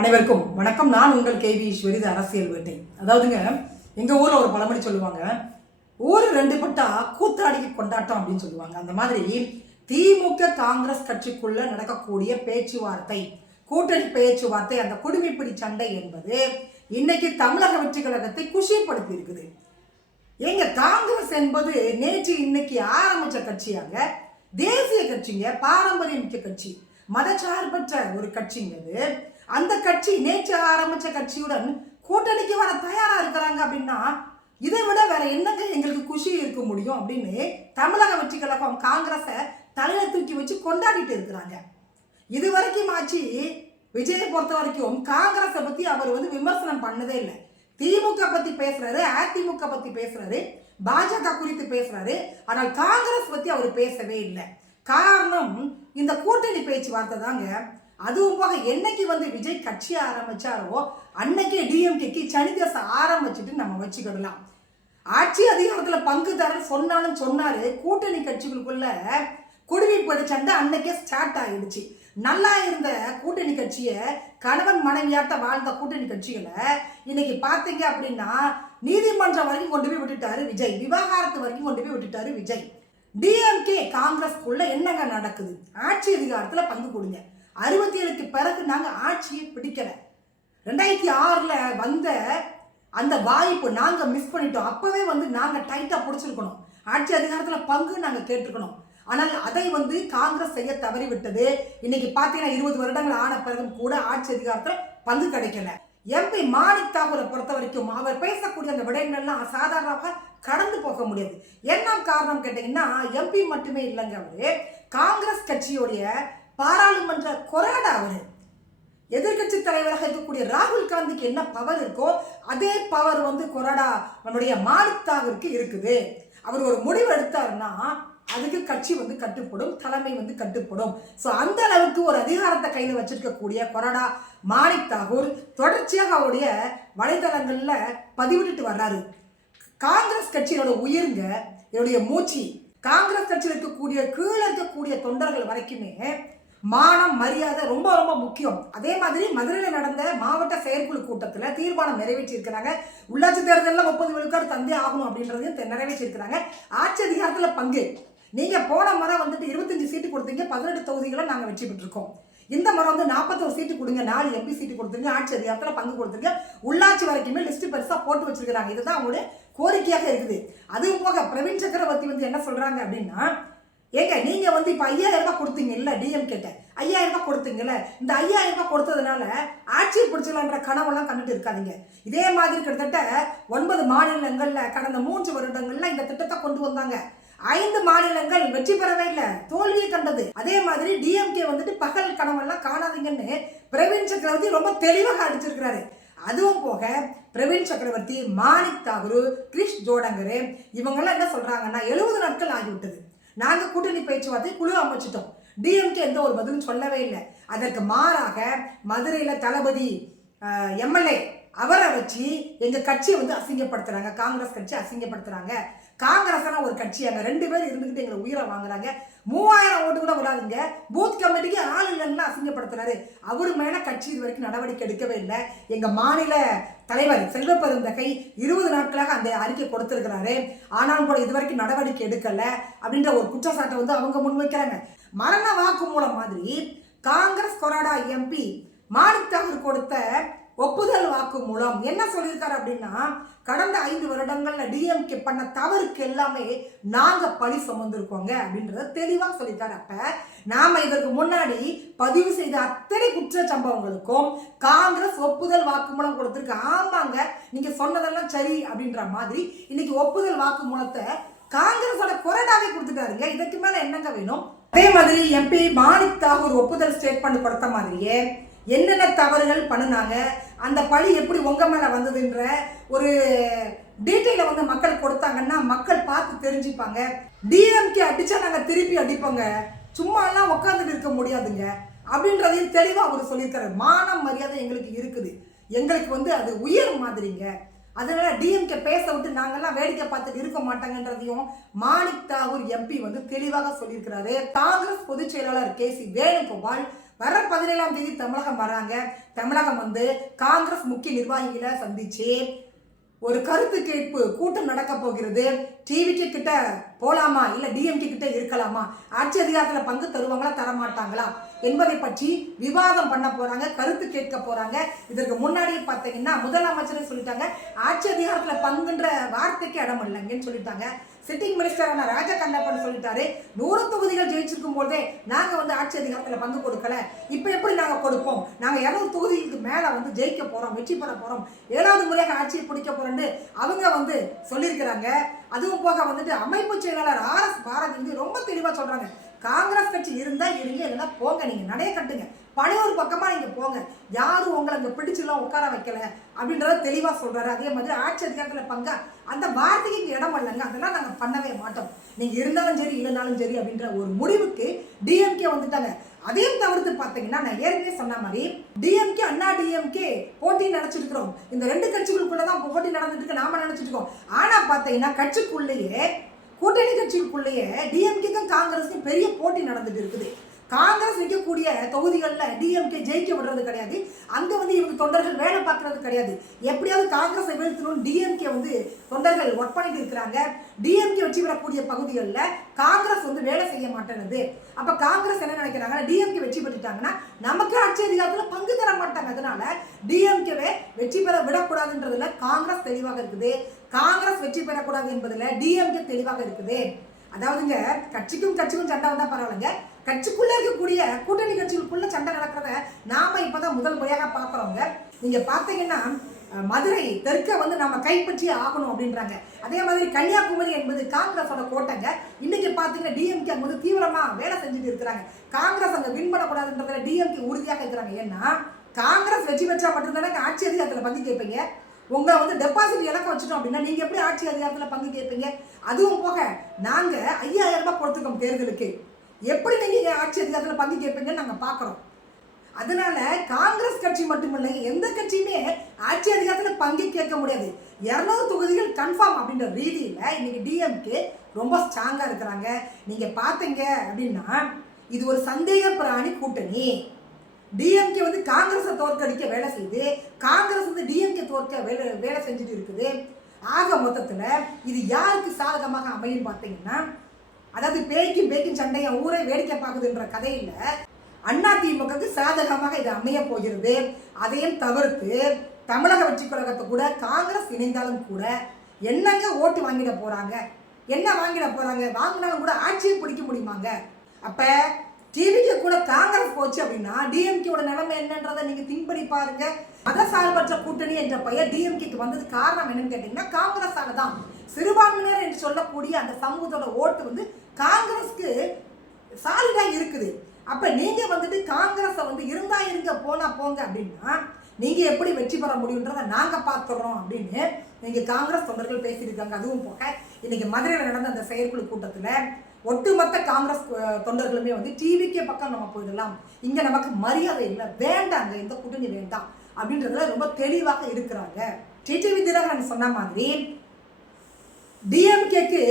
அனைவருக்கும் வணக்கம். நான் உங்கள் கேவி ஈஸ்வரி. இது அரசியல் வேட்டை. அதாவதுங்க, எங்கள் ஊரில் ஒரு பழமொழி சொல்லுவாங்க, ஊர் ரெண்டு பட்டா கூத்தாடிக்கு கொண்டாட்டம் அப்படின்னு சொல்லுவாங்க. அந்த மாதிரி திமுக காங்கிரஸ் கட்சிக்குள்ள நடக்கக்கூடிய பேச்சுவார்த்தை, கூட்டணி பேச்சுவார்த்தை, அந்த குடிமைப்பிடி சண்டை என்பது இன்னைக்கு தமிழக வெற்றி கழகத்தை குஷிப்படுத்தி இருக்குது. எங்க காங்கிரஸ் என்பது நேற்று இன்னைக்கு ஆரம்பிச்ச கட்சியாங்க, தேசிய கட்சிங்க, பாரம்பரிய மிக்க கட்சி, மதச்சார்பற்ற ஒரு கட்சிங்கிறது. அந்த கட்சி நேற்று ஆரம்பிச்ச கட்சியுடன் கூட்டணிக்கு வர தயாரா இருக்கிறாங்க அப்படின்னா இதை விட வேற என்னங்க எங்களுக்கு குஷி இருக்க முடியும் அப்படின்னு தமிழக வெற்றி கழகம் காங்கிரஸை தலையில தூக்கி வச்சு கொண்டாடிட்டு இருக்கிறாங்க. இது வரைக்கும் ஆச்சு விஜயை பொறுத்த வரைக்கும் காங்கிரஸை பத்தி அவர் விமர்சனம் பண்ணதே இல்லை. திமுக பத்தி பேசுறாரு, அதிமுக பத்தி பேசுறாரு, பாஜக குறித்து பேசுறாரு. ஆனால் காங்கிரஸ் பத்தி அவர் பேசவே இல்லை. காரணம் இந்த கூட்டணி பேச்சுவார்த்தை தாங்க. அதுவும் போக என்னைக்கு விஜய் கட்சி ஆரம்பிச்சாரோ அன்னைக்கே டிஎம்கேக்கு சனிதேச ஆரம்பிச்சுட்டு நம்ம வச்சுக்கிடலாம். ஆட்சி அதிகாரத்தில் பங்கு தர சொன்னாலும் சொன்னாரு. கூட்டணி கட்சிகளுக்குள்ள குடிமைப்படி சண்டை அன்னைக்கே ஸ்டார்ட் ஆயிடுச்சு. நல்லா இருந்த கூட்டணி கட்சியை, கணவன் மனைவியாட்ட வாழ்ந்த கூட்டணி கட்சிகளை இன்னைக்கு பார்த்தீங்க அப்படின்னா நீதிமன்றம் வரைக்கும் கொண்டு போய் விட்டுட்டாரு விஜய். விவகாரத்து வரைக்கும் கொண்டு போய் விட்டுட்டாரு விஜய். டிஎம்கே காங்கிரஸ்குள்ள என்னங்க நடக்குது? ஆட்சி அதிகாரத்தில் பங்கு கொடுங்க. 67க்கு பிறகு நாங்கள் ஆட்சியை பிடிக்கல. 2006 வந்த அந்த வாய்ப்பு நாங்கள் மிஸ் பண்ணிட்டோம். அப்பவே நாங்கள் டைட்டாக பிடிச்சிருக்கணும். ஆட்சி அதிகாரத்தில் பங்கு நாங்கள் கேட்டிருக்கணும். ஆனால் அதை காங்கிரஸ் செய்ய தவறிவிட்டது. இன்னைக்கு பார்த்தீங்கன்னா 20 வருடங்கள் ஆன பிறகும் கூட ஆட்சி அதிகாரத்தில் பங்கு கிடைக்கல. எம்பி மாணிக் தாகூரை பொறுத்த வரைக்கும் அவர் பேசக்கூடிய அந்த விடயங்கள்லாம் சாதாரணமாக கடந்து போக முடியாது. என்ன காரணம் கேட்டீங்கன்னா, எம்பி மட்டுமே இல்லைங்க, அவரு காங்கிரஸ் கட்சியோடைய பாராளுமன்ற கொறடா. அவரு எதிர்கட்சி தலைவராக இருக்கக்கூடிய ராகுல் காந்திக்கு என்ன பவர் இருக்கோ அதே பவர் கொறடா நம்முடைய மாணிக் தாகூருக்கு இருக்குது. அவர் ஒரு முடிவு எடுத்தாருன்னா அதுக்கு கட்சி கட்டுப்படும், தலைமை கட்டுப்படும். ஸோ அந்த அளவுக்கு ஒரு அதிகாரத்தை கையில் வச்சிருக்கக்கூடிய கொறடா மாணிக் தாகூர் தொடர்ச்சியாக அவருடைய வலைதளங்கள்ல பதிவிட்டு வர்றாரு. காங்கிரஸ் கட்சியோட உயிர்ங்க, என்னுடைய மூச்சு. காங்கிரஸ் கட்சியில் இருக்கக்கூடிய கீழே இருக்கக்கூடிய தொண்டர்கள் வரைக்குமே மானம் மரியாதை ரொம்ப ரொம்ப முக்கியம். அதே மாதிரி மதுரையில் நடந்த மாவட்ட செயற்குழு கூட்டத்தில் தீர்மானம் நிறைவேற்றி இருக்கிறாங்க. உள்ளாட்சி தேர்தலில் 30 விழுக்காடு தந்தே ஆகணும் அப்படின்றதையும் நிறைவேற்றி இருக்கிறாங்க. ஆட்சி அதிகாரத்தில் பங்கு. நீங்க போன முறை 25 சீட்டு கொடுத்தீங்க, 18 தொகுதிகளை நாங்கள் வெற்றி பெற்றிருக்கோம். இந்த முறை 41 சீட்டு கொடுங்க, 4 எம்பி சீட்டு கொடுத்துருங்க, ஆட்சி அதிகாரத்தில் பங்கு கொடுத்துருங்க, உள்ளாட்சி வரைக்குமே லிஸ்ட் பெருசா போட்டு வச்சிருக்கிறாங்க. இதுதான் அவங்களுடைய கோரிக்கையாக இருக்குது. அதுவும் போக பிரவீன் சக்கரவர்த்தி என்ன சொல்றாங்க அப்படின்னா, ஏங்க நீங்க இப்ப 5000 ரூபாய் கொடுத்தீங்க இல்ல, டிஎம் கேட்ட 5000 ரூபாய் கொடுத்தீங்கல்ல, இந்த 5000 ரூபாய் கொடுத்ததுனால ஆட்சியை பிடிச்சலான்ற கனவெல்லாம் கண்டுட்டு இருக்காதீங்க. இதே மாதிரி கிட்டத்தட்ட 9 மாநிலங்கள்ல கடந்த 3 வருடங்கள்ல இந்த திட்டத்தை கொண்டு வந்தாங்க. 5 மாநிலங்கள் வெற்றி பெறவே இல்லை, தோல்வியை கண்டது. அதே மாதிரி டிஎம்கே பகல் கனவெல்லாம் காணாதீங்கன்னு பிரவீன் சக்கரவர்த்தி ரொம்ப தெளிவாக அடிச்சிருக்கிறாரு. அதுவும் போக பிரவீன் சக்கரவர்த்தி, மாணிக் தாகூர், கிரிஷ் ஜோடங்கர் இவங்கெல்லாம் என்ன சொல்றாங்கன்னா, 70 நாட்கள் ஆகிவிட்டது, நாங்க கூட்டணி பேச்சுவார்த்தை குழு அமைச்சிட்டோம். டிஎம்கே எந்த ஒரு பதிலும் சொல்லவே இல்லை. அதற்கு மாறாக மதுரையில தளபதி எம்எல்ஏ அவரை வச்சு எங்க கட்சியை அசிங்கப்படுத்துறாங்க, காங்கிரஸ் கட்சி அசிங்கப்படுத்துறாங்க. காங்கிரஸ் ஒரு கட்சியாங்க, 2 பேர் இருந்துகிட்டு எங்களை உயிரை வாங்குறாங்க. 3000 ஓட்டு கூட விடாதுங்க, பூத் கமிட்டிக்கு ஆள் இல்லைன்னா அசிங்கப்படுத்துறாரு. அவரு மேல கட்சி இது வரைக்கும் நடவடிக்கை எடுக்கவே இல்லை. எங்க மாநில தலைவர் செல்வ பெருந்தகை 20 நாட்களாக அந்த அறிக்கை கொடுத்திருக்கிறாரு. ஆனாலும் கூட இது வரைக்கும் நடவடிக்கை எடுக்கல அப்படின்ற ஒரு குற்றச்சாட்டை அவங்க முன்வைக்கிறாங்க. மரண வாக்கு மூலம் மாதிரி காங்கிரஸ் கொறடா எம்பி மாணிக் தாகூர் கொடுத்த ஒப்புதல் வாக்கு மூலம் என்ன சொல்லியிருக்காரு அப்படின்னா, கடந்த 5 வருடங்கள்ல டிஎம்கே பண்ண தவறுக்கு எல்லாமே நாங்க பழி சுமந்திருக்கோங்க அப்படின்றத தெளிவாக சொல்லியிருக்காரு. அப்ப நாம இதற்கு முன்னாடி பதிவு செய்த அத்தனை குற்ற சம்பவங்களுக்கும் காங்கிரஸ் ஒப்புதல் வாக்கு மூலம் கொடுத்திருக்கு. ஆமாங்க, நீங்க சொன்னதெல்லாம் சரி அப்படின்ற மாதிரி இன்னைக்கு ஒப்புதல் வாக்கு மூலத்தை காங்கிரஸோட கொறடாவே கொடுத்துட்டாருங்க. இதற்கு மேல என்னங்க வேணும்? அதே மாதிரி எம்பி மாணிக் தாகூர் ஒப்புதல் ஸ்டேட்மெண்ட் கொடுத்த மாதிரியே என்னென்ன தவறுகள் பண்ணினாங்க, அந்த பழி எப்படி உங்க மேல வந்ததுன்ற ஒரு டீட்டெயில மக்கள் கொடுத்தாங்கன்னா மக்கள் பார்த்து தெரிஞ்சுப்பாங்க. டிஎம்கே அடிச்சா நாங்க திருப்பி அடிப்போங்க, சும்மா எல்லாம் உட்காந்துட்டு இருக்க முடியாதுங்க அப்படின்றதையும் தெளிவா அவர் சொல்லியிருக்காரு. மானம் மரியாதை எங்களுக்கு இருக்குது, எங்களுக்கு அது உயர் மாதிரிங்க. அதனால டிஎம்கே பேச விட்டு நாங்கெல்லாம் வேடிக்கை பார்த்துட்டு இருக்க மாட்டாங்கன்றதையும் மாணிக் தாகூர் எம்பி தெளிவாக சொல்லியிருக்கிறாரு. காங்கிரஸ் பொதுச் செயலாளர் KC வேணுகோபால் வர 17ஆம் தேதி தமிழகம் வராங்க. தமிழகம் வந்து காங்கிரஸ் முக்கிய நிர்வாகிகளை சந்திச்சு ஒரு கருத்து கேட்பு கூட்டம் நடக்க போகிறது. டிவிக்கு கிட்ட போலாமா இல்ல டிஎம்கே கிட்ட இருக்கலாமா, ஆட்சி அதிகாரத்தில் பங்கு தருவாங்களா தரமாட்டாங்களா என்பதை பற்றி விவாதம் பண்ண போறாங்க, கருத்து கேட்க போறாங்க. இதற்கு முன்னாடியே பார்த்தீங்கன்னா முதலமைச்சரே சொல்லிட்டாங்க, ஆட்சி அதிகாரத்தில் பங்குன்ற வார்த்தைக்கு இடம் இல்லைங்கன்னு சொல்லிட்டாங்க. சிட்டிங் மினிஸ்டரான ராஜா கண்ணப்பன் சொல்லிட்டாரு, 100 தொகுதிகள் ஜெயிச்சிருக்கும் போதே நாங்க வந்து ஆட்சி அதிகாரத்தில் பங்கு கொடுக்கல, இப்ப எப்படி நாங்க கொடுப்போம், நாங்க 200 தொகுதிகளுக்கு மேல வந்து ஜெயிக்க போறோம், வெற்றி பெற போறோம், 7வது முறையாக ஆட்சியை பிடிக்க போறோம்னு அவங்க வந்து சொல்லியிருக்கிறாங்க. அதுவும் போக வந்துட்டு அமைப்பு செயலாளர் RS பாரதி வந்து ரொம்ப தெளிவா சொல்றாங்க, காங்கிரஸ் கட்சி இருந்தா இருங்க, இல்லைன்னா போங்க, நீங்க நடைய கட்டுங்க, பழைய பக்கமா நீங்க போங்க, யாரும் உங்களை அங்க பிடிச்சுலாம் உட்கார வைக்கல அப்படின்றத தெளிவா சொல்றாரு. அதே மாதிரி ஆட்சி அதிகாரத்துல பங்கா அந்த வார்த்தைக்கு இங்க இடம் இல்லைங்க, அதெல்லாம் நாங்க பண்ணவே மாட்டோம், நீங்க இருந்தாலும் சரி இல்லைனாலும் சரி அப்படின்ற ஒரு முடிவுக்கு டிஎம்கே வந்துட்டாங்க. அதையும் தவிர்த்து பார்த்தீங்கன்னா நான் ஏற்கனவே சொன்ன மாதிரி டிஎம்கே அண்ணா டிஎம்கே போட்டி நினைச்சிட்டு இருக்கிறோம். இந்த 2 கட்சிகளுக்குள்ளதான் போட்டி நடந்துட்டு இருக்கு நாம நினைச்சிட்டு இருக்கோம். ஆனா பார்த்தீங்கன்னா கட்சிக்குள்ளேயே கூட்டணி கட்சிக்குள்ளேயே டிஎம்கேக்கும் காங்கிரஸுக்கும் பெரிய போட்டி நடந்துட்டு இருக்குது. காங்கிரஸ் நிற்கக்கூடிய தொகுதிகளில் டிஎம்கே ஜெயிக்க விடுறது கிடையாது, அங்கே வந்து இவங்க தொண்டர்கள் வேலை பார்க்கறது கிடையாது. எப்படியாவது காங்கிரஸை வீழ்த்தணும்னு டிஎம்கே வந்து தொண்டர்கள் ஒர்க் பண்ணிட்டு இருக்கிறாங்க. டிஎம்கே வெற்றி பெறக்கூடிய பகுதிகளில் காங்கிரஸ் வந்து வேலை செய்ய மாட்டேங்குது. அப்போ காங்கிரஸ் என்ன நினைக்கிறாங்கன்னா, டிஎம்கே வெற்றி பெற்றுட்டாங்கன்னா நமக்கு ஆட்சி அதிகாரத்தில் பங்கு தர மாட்டாங்க, அதனால டிஎம்கேவை வெற்றி பெற விடக்கூடாதுன்றதுல காங்கிரஸ் தெளிவாக இருக்குது. காங்கிரஸ் வெற்றி பெறக்கூடாது என்பதில் டிஎம்கே தெளிவாக இருக்குது. அதாவதுங்க கட்சிக்கும் சண்டை வந்தா பரவாயில்லைங்க, கட்சிக்குள்ள இருக்கக்கூடிய கூட்டணி கட்சிகளுக்குள்ள சண்டை நடக்கிறத நாம இப்பதான் முதல் முறையாக பாக்குறோங்க. நீங்க பாத்தீங்கன்னா மதுரை தெற்க வந்து நம்ம கைப்பற்றி ஆகணும் அப்படின்றாங்க. அதே மாதிரி கன்னியாகுமரி என்பது காங்கிரஸோட கோட்டைங்க. இன்னைக்கு பாத்தீங்கன்னா டிஎம்கே அங்க வந்து தீவிரமா வேலை செஞ்சுட்டு இருக்கிறாங்க. காங்கிரஸ் அங்க வின் பண்ணக்கூடாதுன்றதுல டிஎம்கே உறுதியாக இருக்கிறாங்க. ஏன்னா காங்கிரஸ் வெற்றி பெற்றா மட்டும்தானே ஆட்சி அதிகாரத்துல பங்கு கேட்பீங்க. உங்களை வந்து டெபாசிட் இலக்க வச்சுட்டோம் அப்படின்னா நீங்க எப்படி ஆட்சி அதிகாரத்தில் பங்கு கேட்பீங்க? அதுவும் போக நாங்க 5000 ரூபாய் கொடுத்துருக்கோம் தேர்தலுக்கு, எப்படி நீங்க ஆட்சி அதிகாரத்தில் பங்கு கேட்பீங்கன்னு நாங்க பாக்குறோம். அதனால காங்கிரஸ் கட்சி மட்டுமில்லை, எந்த கட்சியுமே ஆட்சி அதிகாரத்தில் பங்கு கேட்க முடியாது. 200 தொகுதிகள் கன்ஃபார்ம் அப்படின்ற ரீதியில இன்னைக்கு டிஎம்கே ரொம்ப ஸ்ட்ராங்கா இருக்கிறாங்க. நீங்க பாத்தீங்க அப்படின்னா இது ஒரு சந்தேக பிராணி கூட்டணி. டிஎம்கே வந்து காங்கிரஸை தோற்கடிக்க வேலை செய்து, காங்கிரஸ் வந்து டிஎம்கே தோற்க வேலை செஞ்சுட்டு இருக்குது. ஆக மொத்தத்தில் இது யாருக்கு சாதகமாக அமையும் பார்த்தீங்கன்னா, அதாவது பேய்க்கும் சண்டையை ஊரை வேடிக்கை பார்க்குதுன்ற கதையில் அதிமுகவுக்கு சாதகமாக இது அமைய போகிறது. அதையும் தவிர்த்து தமிழக வெற்றி கழகத்தை கூட காங்கிரஸ் இணைந்தாலும் கூட என்னங்க ஓட்டு வாங்கிட போறாங்க, என்ன வாங்கிட போறாங்க, வாங்கினாலும் கூட ஆட்சியை பிடிக்க முடியுமாங்க? அப்ப டிவிக்கு கூட காங்கிரஸ் போச்சு அப்படின்னா டிஎம்கேவோட நிலைமை என்னன்றதை நீங்க திங்க் பண்ணி பாருங்க. மதசார்பற்ற கூட்டணி என்ற பெயர் டிஎம்கேக்கு வந்தது காரணம் என்னன்னு கேட்டீங்கன்னா காங்கிரஸால தான். சிறுபான்மையினர் என்று சொல்லக்கூடிய அந்த சமூகத்தோட ஓட்டு வந்து காங்கிரஸ்க்கு சாலிடா இருக்குது. அப்ப நீங்க வந்துட்டு காங்கிரஸை வந்து இருந்தா இருங்க போனா போங்க அப்படின்னா நீங்க எப்படி வெற்றி பெற முடியுன்றதை நாங்க பார்த்துறோம் அப்படின்னு நீங்க காங்கிரஸ் தொண்டர்கள் பேசியிருக்காங்க. அதுவும் போக இன்னைக்கு மதுரையில் நடந்த அந்த செயற்குழு கூட்டத்துல ஒட்டுமொத்த காங்கிரஸ் தொண்டர்களுமே வந்து டிவிக்கே பக்கம் நம்ம போயிடலாம், இங்க நமக்கு மரியாதை இல்லை, வேண்டாங்க, இந்த கூட்டணி வேண்டாம் அப்படின்றதுல ரொம்ப தெளிவாக இருக்கிறாங்க. டிடிவி தினகரன் சொன்ன மாதிரி டிஎம்கேக்கு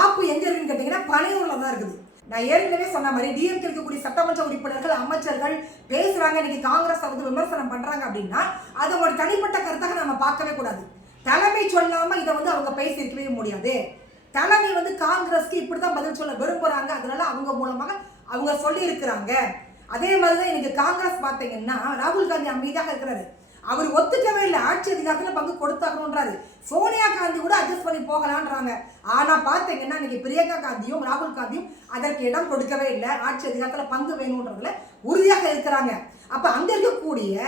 ஆப்பு எங்க இருக்குன்னு கேட்டீங்கன்னா பனையூர்ல தான் இருக்குது. நான் ஏற்கனவே சொன்ன மாதிரி டிஎம்கே இருக்கக்கூடிய சட்டமன்ற உறுப்பினர்கள் அமைச்சர்கள் பேசுறாங்க, இன்னைக்கு காங்கிரஸ் வந்து விமர்சனம் பண்றாங்க அப்படின்னா அது ஒரு தனிப்பட்ட கருத்தாக நம்ம பார்க்கவே கூடாது. தலைமை சொல்லாம இதை வந்து அவங்க பேசியிருக்கவே முடியாது. தலைமை வந்து காங்கிரஸ்க்கு இப்படிதான் பதில் சொல்ல விரும்புறாங்க, அதனால அவங்க மூலமாக அவங்க சொல்லி இருக்கிறாங்க. அதே மாதிரிதான் இன்னைக்கு காங்கிரஸ் பார்த்தீங்கன்னா ராகுல் காந்தி அமைதியாக இருக்கிறாரு, அவர் ஒத்துக்கவே இல்லை, ஆட்சி அதிகாரத்தில் பங்கு கொடுத்தாங்கன்றாரு. சோனியா காந்தி கூட அட்ஜஸ்ட் பண்ணி போகலான்றாங்க. ஆனா பாத்தீங்கன்னா இன்னைக்கு பிரியங்கா காந்தியும் ராகுல் காந்தியும் அதற்கு இடம் கொடுக்கவே இல்லை, ஆட்சி அதிகாரத்தில் பங்கு வேணும்ன்றதுல உறுதியாக இருக்கிறாங்க. அப்ப அங்க இருக்கக்கூடிய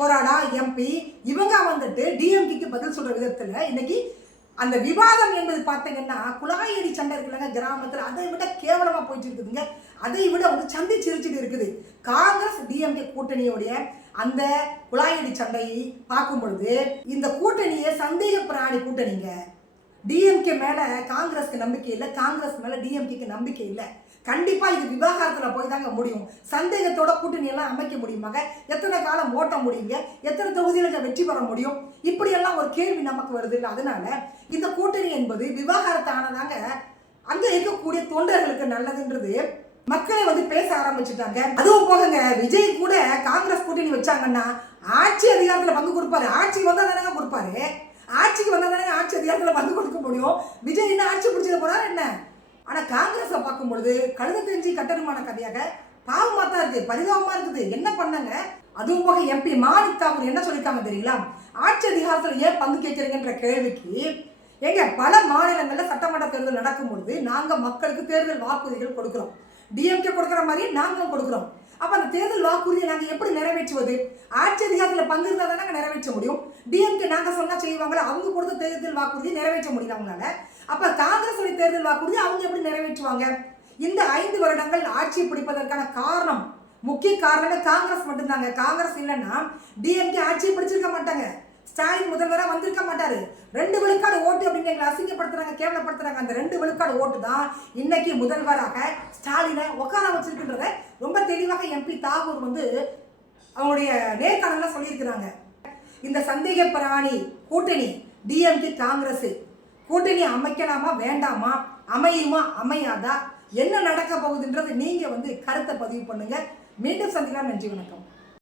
கொராடா எம்பி இவங்க வந்துட்டு டிஎம்கேக்கு பதில் சொல்ற விதத்துல இன்னைக்கு அந்த விவாதம் என்பது பார்த்தீங்கன்னா குழாயடி சண்டை இருக்குல்லங்க கிராமத்தில், அதை விட கேவலமா போயிட்டு இருக்குதுங்க. அதை விட வந்து சந்தி சிரிச்சுட்டு இருக்குது. காங்கிரஸ் டிஎம்கே கூட்டணியோடைய அந்த குழாயடி சண்டையை பார்க்கும் பொழுது இந்த கூட்டணியை சந்தேக பிராணி கூட்டணிங்க. டிஎம்கே மேல காங்கிரஸ்க்கு நம்பிக்கை இல்லை, காங்கிரஸ் மேல டிஎம்கேக்கு நம்பிக்கை இல்லை. கண்டிப்பா இது விவாகரத்துல போய் தாங்க முடியும். சந்தேகத்தோட கூட்டணி எல்லாம் அமைக்க முடியுமாங்க? எத்தனை காலம் ஓட்ட முடியுங்க? எத்தனை தொகுதிகளுக்கு வெற்றி பெற முடியும்? இப்படி எல்லாம் ஒரு கேள்வி நமக்கு வருது இல்லை. அதனால இந்த கூட்டணி என்பது விவாகரத்து ஆனதாங்க அங்க இருக்கக்கூடிய தொண்டர்களுக்கு நல்லதுன்றது மக்களை வந்து பேச ஆரம்பிச்சுட்டாங்க. அதுவும் போகங்க, விஜய் கூட காங்கிரஸ் கூட்டணி வச்சாங்கன்னா ஆட்சி அதிகாரத்துல பங்கு கொடுப்பாரு. ஆட்சிக்கு வந்தா தானே கொடுப்பாரு. ஆட்சிக்கு வந்தா தானே ஆட்சி அதிகாரத்துல பங்கு கொடுக்க முடியும். விஜய் என்ன ஆட்சி பிடிச்சது போனாரு என்ன? ஆனா காங்கிரஸை பார்க்கும் பொழுது கழுத தெரிஞ்சு கட்டணமான கதையாக பாவமா தான் இருக்கு, பரிதாபமா இருக்குது. என்ன பண்ணாங்க? அதுவும் போக எம்பி மாணிக் தாக்கூர் என்ன சொல்லியிருக்காங்க தெரியுங்களா? ஆட்சி அதிகாரத்தில் ஏன் பங்கு கேட்கிறீங்கன்ற கேள்விக்கு, எங்க பல மாநிலங்களில் சட்டமன்ற தேர்தல் நடக்கும் பொழுது நாங்கள் மக்களுக்கு தேர்தல் வாக்குறுதிகள் கொடுக்குறோம். டிஎம்கே கொடுக்குற மாதிரி நாங்களும் கொடுக்குறோம். அப்போ அந்த தேர்தல் வாக்குறுதியை நாங்கள் எப்படி நிறைவேற்றுவது? ஆட்சி அதிகாரத்தில் பங்கு இருந்தால் தான் நாங்கள் நிறைவேற்ற முடியும். டிஎம்கே நாங்கள் சொன்னால் செய்வாங்களா? அவங்க கொடுத்த தேர்தல் வாக்குறுதியை நிறைவேற்ற முடியல அவங்களால. அப்போ காங்கிரஸ் தேர்தல் வாக்குறுதி அவங்க எப்படி நிறைவேற்றுவாங்க? இந்த 5 வருடங்கள் ஆட்சியை பிடிப்பதற்கான காரணம், முக்கிய காரணமே காங்கிரஸ் மட்டும்தாங்க. காங்கிரஸ் இல்லைன்னா டிஎம்கே ஆட்சியை பிடிச்சிருக்க மாட்டாங்க. ஸ்டாலின் முதல்வராக வந்திருக்க மாட்டாரு. 2 விழுக்காடு ஓட்டு அப்படின்னு எங்களை அசிங்கப்படுத்துறாங்க, கேவலப்படுத்துறாங்க. அந்த 2 விழுக்காடு ஓட்டு தான் இன்னைக்கு முதல்வராக ஸ்டாலினை உட்கார வச்சிருக்கின்றத ரொம்ப தெளிவாக எம்பி தாகூர் வந்து அவங்களுடைய நேர்காணல சொல்லியிருக்கிறாங்க. இந்த சந்தேக பிராணி கூட்டணி டிஎம்கே காங்கிரஸ் கூட்டணி அமைக்கலாமா வேண்டாமா, அமையுமா அமையாதா, என்ன நடக்க போகுதுன்றது நீங்க வந்து கருத்தை பதிவு பண்ணுங்க. மீண்டும் சந்திக்கலாம். நன்றி, வணக்கம்.